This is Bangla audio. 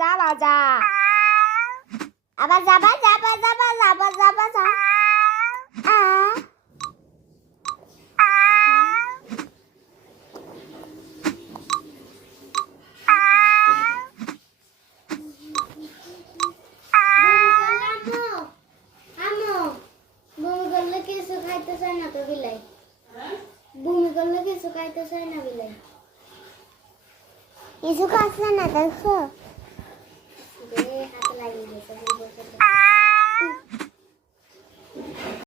যাবা যা আবার যাবা যাবা যাবা যাবা যাবা যা আ কিছু খাইতে চায় না তো বিলাই বমি করলে কিছু খাইতে চায় না বিলাই কিছু খাচ্ছে না দেখো হাতে লাগিয়ে গেছে